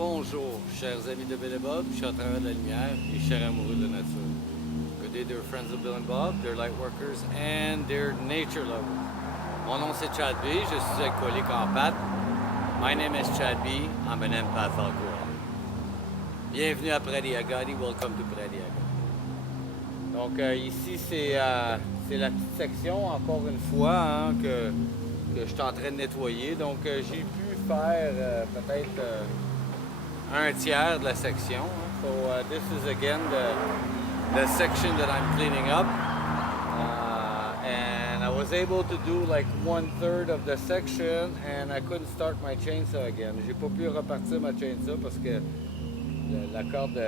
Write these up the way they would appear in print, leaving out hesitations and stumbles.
Bonjour, chers amis de Bill et Bob, je suis à travers la lumière et chers amoureux de la nature. Good day, dear friends of Bill and Bob, dear light workers and dear nature lovers. Mon nom c'est Chad B, je suis alcoolique en pâte. My name is Chad B, I'm an empath alcoholic. Bienvenue à Pradiagadi, welcome to Pradiagadi. Donc ici c'est la petite section, encore une fois, hein, que je suis en train de nettoyer. Donc j'ai pu faire peut-être un tiers de la section. So this is again the section that I'm cleaning up. And I was able to do like 1/3 of the section and I couldn't start my chainsaw again. J'ai pas pu repartir ma chainsaw parce que la corde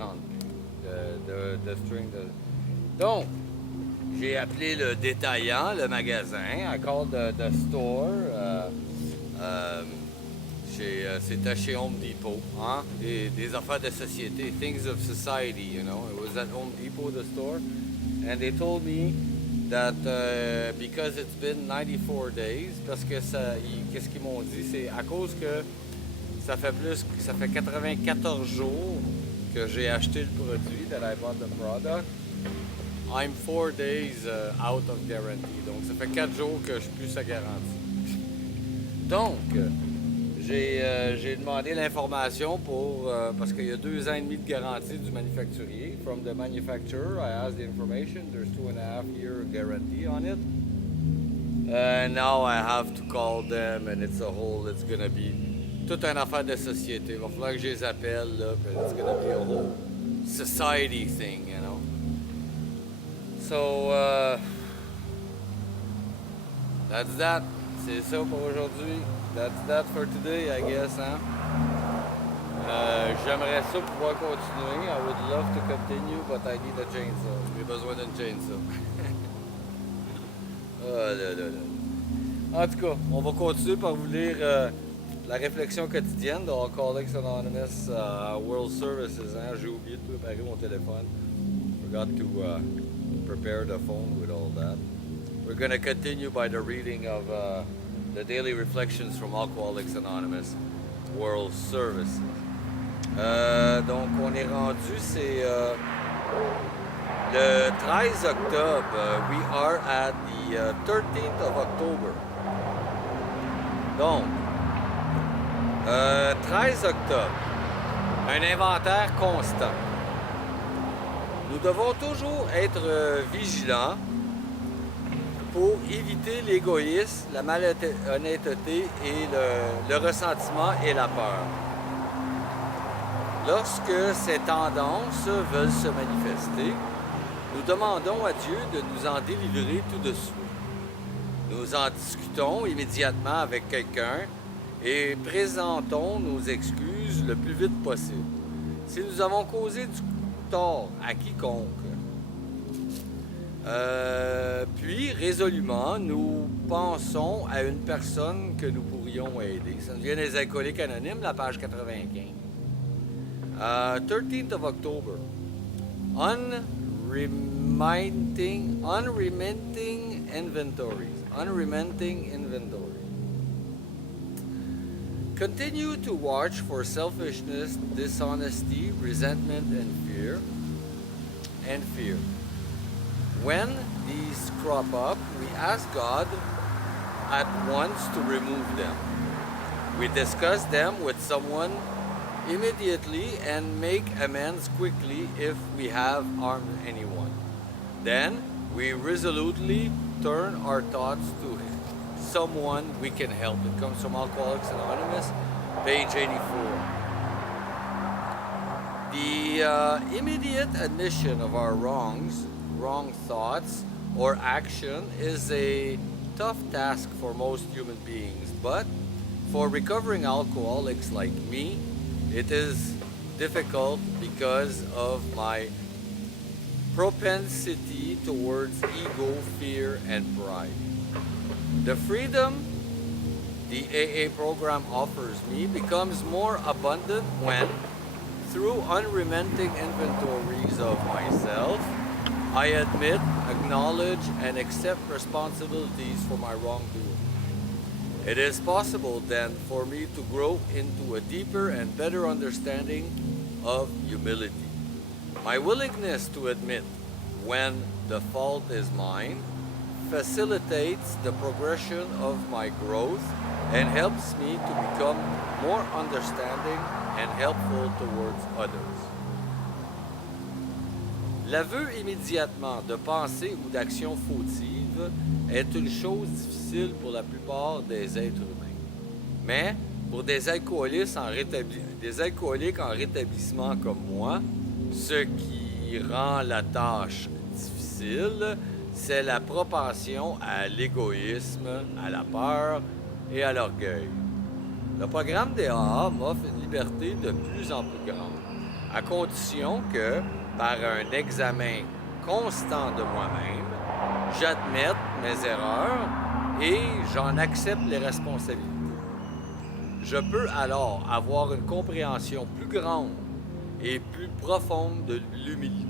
rentre. The string. Donc, j'ai appelé le détaillant, le magasin. I called the store. C'était chez Home Depot, hein? Des affaires de société, things of society, you know. It was at Home Depot, the store, and they told me that because it's been 94 days, parce que qu'est-ce qu'ils m'ont dit, c'est à cause que ça fait 94 jours que j'ai acheté le produit, that I bought the product. I'm 4 days out of guarantee, donc ça fait 4 jours que je suis plus sa garantie. Donc, j'ai demandé l'information parce qu'il y a 2 ans et demi de garantie du manufacturier. From the manufacturer, I asked the information. There's 2.5 year guarantee on it. And now I have to call them, and it's gonna be toute une affaire de société. Il va falloir que je les appelle, là, puis it's gonna be a whole society thing, you know. So, that's that. C'est ça pour aujourd'hui. That's that for today, I guess, hein? J'aimerais ça pouvoir continuer. I would love to continue, but I need a chainsaw. J'ai besoin d'une chainsaw. Oh là là là. En tout cas, on va continuer par vous lire la réflexion quotidienne de Alcooliques Anonymes World Services. Hein? J'ai oublié de préparer mon téléphone. Forgot to prepare the phone with all that. We're going to continue by the reading of the daily reflections from Alcoholics Anonymous World Services. Donc, on est rendu, c'est le 13 octobre. We are at the 13th of October. Donc, 13 octobre, un inventaire constant. Nous devons toujours être vigilants pour éviter l'égoïsme, la malhonnêteté et le ressentiment et la peur. Lorsque ces tendances veulent se manifester, nous demandons à Dieu de nous en délivrer tout de suite. Nous en discutons immédiatement avec quelqu'un et présentons nos excuses le plus vite possible. Si nous avons causé du tort à quiconque, puis, résolument, nous pensons à une personne que nous pourrions aider. Ça nous vient des Alcooliques Anonymes, la page 95. 13th of October. Unremitting inventories. Continue to watch for selfishness, dishonesty, resentment, and fear. When these crop up, we ask God at once to remove them. We discuss them with someone immediately and make amends quickly if we have harmed anyone. Then we resolutely turn our thoughts to someone we can help. It comes from Alcoholics Anonymous, page 84. The immediate admission of our wrong thoughts or action is a tough task for most human beings, but for recovering alcoholics like me, it is difficult because of my propensity towards ego, fear, and pride. The freedom the AA program offers me becomes more abundant when, through unremitting inventories of myself, I admit, acknowledge, and accept responsibilities for my wrongdoing. It is possible then for me to grow into a deeper and better understanding of humility. My willingness to admit when the fault is mine facilitates the progression of my growth and helps me to become more understanding and helpful towards others. L'aveu immédiatement de pensée ou d'action fautive est une chose difficile pour la plupart des êtres humains. Mais pour des alcooliques en rétablissement comme moi, ce qui rend la tâche difficile, c'est la propension à l'égoïsme, à la peur et à l'orgueil. Le programme des AA m'offre une liberté de plus en plus grande, à condition que, par un examen constant de moi-même, j'admette mes erreurs et j'en accepte les responsabilités. Je peux alors avoir une compréhension plus grande et plus profonde de l'humilité.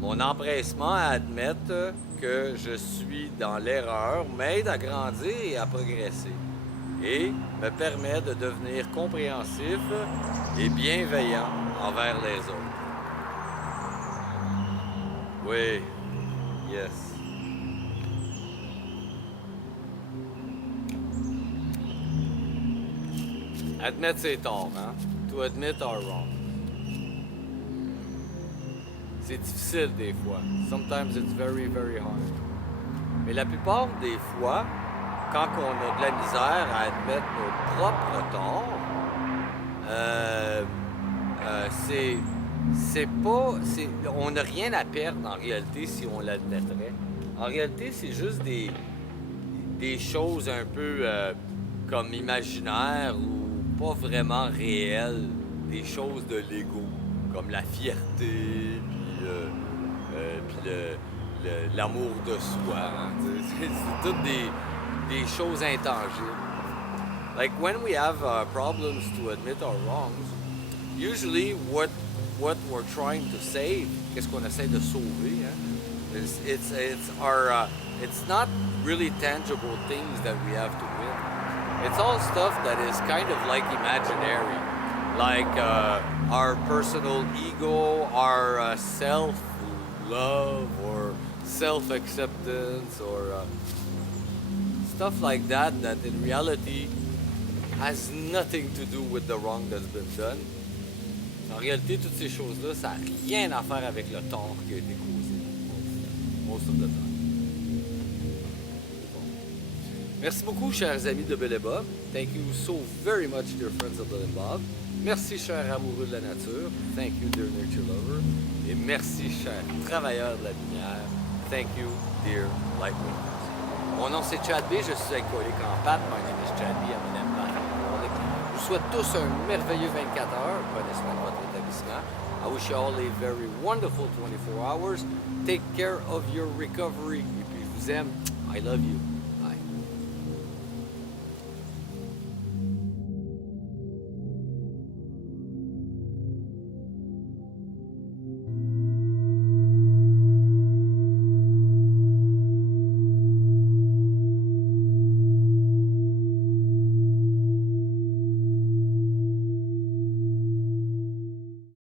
Mon empressement à admettre que je suis dans l'erreur m'aide à grandir et à progresser et me permet de devenir compréhensif et bienveillant envers les autres. Oui, yes. Admettre ses torts, hein? To admit our wrong. C'est difficile des fois. Sometimes it's very, very hard. Mais la plupart des fois, quand on a de la misère à admettre nos propres torts, on n'a rien à perdre en réalité si on l'admettrait. En réalité, c'est juste des choses un peu comme imaginaires ou pas vraiment réelles, des choses de l'ego, comme la fierté, puis l'amour de soi. Hein. C'est toutes des choses intangibles. Like when we have problems to admit our wrongs, usually what we're trying to save, qu'est-ce qu'on essaie de sauver, hein? It's not really tangible things that we have to win. It's all stuff that is kind of like imaginary, like our personal ego, our self-love or self-acceptance or stuff like that in reality has nothing to do with the wrong that's been done. En réalité, toutes ces choses-là, ça n'a rien à faire avec le tort qui a été causé. Most of the time. Merci beaucoup, chers amis de Bill et Bob. Thank you so very much, dear friends of Bill and Bob. Merci, chers amoureux de la nature. Thank you, dear nature lover. Et merci, chers travailleurs de la lumière. Thank you, dear light workers. Mon nom, c'est Chad B. Je suis alcoolique en pâte. My name is Chad B. I'm an empathic alcoholic. Je vous souhaite tous un merveilleux 24 heures. Prenez soin de votre établissement. I wish you all a very wonderful 24 hours. Take care of your recovery. Et puis, je vous aime. I love you.